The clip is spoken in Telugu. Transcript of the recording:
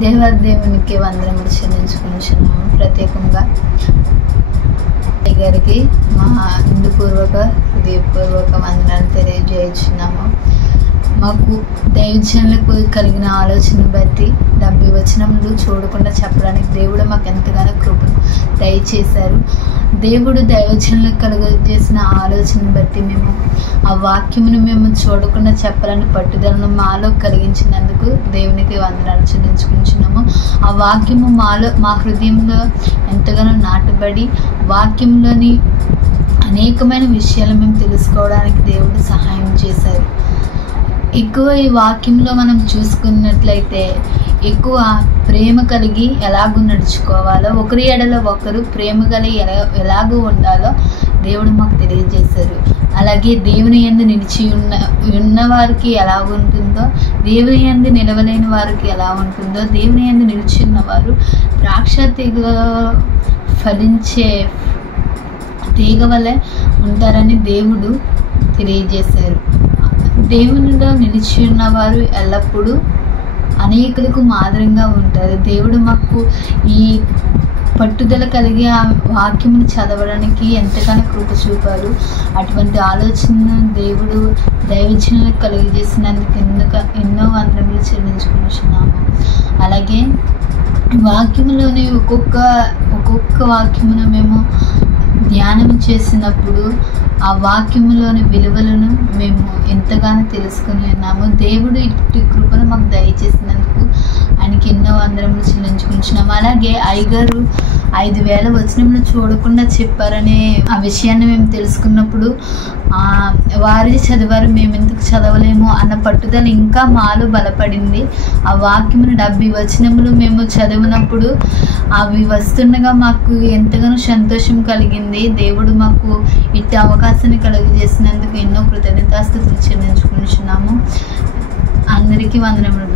దేవునికి వందనములు చెల్లించుకుంటున్నాము. ప్రత్యేకంగా గారికి మా హృదయపూర్వక వందనాలు తెలియజేస్తున్నాము. మాకు దైవజనులకు కలిగిన ఆలోచన బట్టి 70 వచనములు చూడకుండా చెప్పడానికి దేవుడు మాకు ఎంతగానో కృపను దయచేశారు. దేవుడు దైవజనులకు కలుగజేసిన ఆలోచన బట్టి మేము ఆ వాక్యమును మేము చూడకుండా చెప్పాలని పట్టుదలను మాలో కలిగించినందుకు దేవునికి వందనాలు చెల్లించుకుంటున్నాము. ఆ వాక్యము మా హృదయంలో ఎంతగానో నాటబడి వాక్యంలోని అనేకమైన విషయాలు మేము తెలుసుకోవడానికి దేవుడు సహాయం చేశారు. ఎక్కువ ఈ వాక్యంలో మనం చూసుకున్నట్లయితే ఎక్కువ ప్రేమ కలిగి ఎలాగూ నడుచుకోవాలో, ఒకరి ఎడలో ఒకరు ప్రేమ కలిగి ఎలాగూ ఉండాలో దేవుడు మాకు తెలియజేశారు. అలాగే దేవుని యందు నిలిచి ఉన్న వారికి ఎలా ఉంటుందో, దేవుని యందు నిలవలేని వారికి ఎలా ఉంటుందో, దేవుని యందు నిలిచి ఉన్నవారు ద్రాక్ష తీగ ఫలించే తీగ వలె ఉంటారని దేవుడు తెలియజేశారు. దేవునిలో నిలిచి ఉన్నవారు ఎల్లప్పుడూ అనేకులకు మాదిరిగా ఉంటారు. దేవుడు మాకు ఈ పట్టుదల కలిగి ఆ వాక్యమును చదవడానికి ఎంతగానో కృప చూపారు. అటువంటి ఆలోచన దేవుడు దైవజనులకు కలిగజేసినందుకు ఎన్నో వందనములు చెల్లించుకుంటున్నాము. అలాగే వాక్యములోని ఒక్కొక్క వాక్యమును మేము ధ్యానం చేసినప్పుడు ఆ వాక్యములోని విలువలను మేము ఎంతగానో తెలుసుకుని ఉన్నాము. దేవుడు ఇటు కృపను మాకు దయచేసినందుకు ఆయనకి ఎన్నో వందనములు చెల్లించుకుంటున్నాము. అలాగే అయ్యగారు 5000 వచనములు చూడకుండా చెప్పారనే ఆ విషయాన్ని మేము తెలుసుకున్నప్పుడు వారే చదివారు, మేము ఎందుకు చదవలేము అన్న పట్టుదల ఇంకా మాలో బలపడింది. ఆ వాక్యమును 70 వచనములు మేము చదివినప్పుడు అవి వస్తుండగా మాకు ఎంతగానో సంతోషం కలిగింది. దేవుడు మాకు ఇట్టి అవకాశాన్ని కలుగజేసినందుకు ఎన్నో కృతజ్ఞతాస్తుతులు చెల్లించుకుంటున్నాము. అందరికీ వందనములు.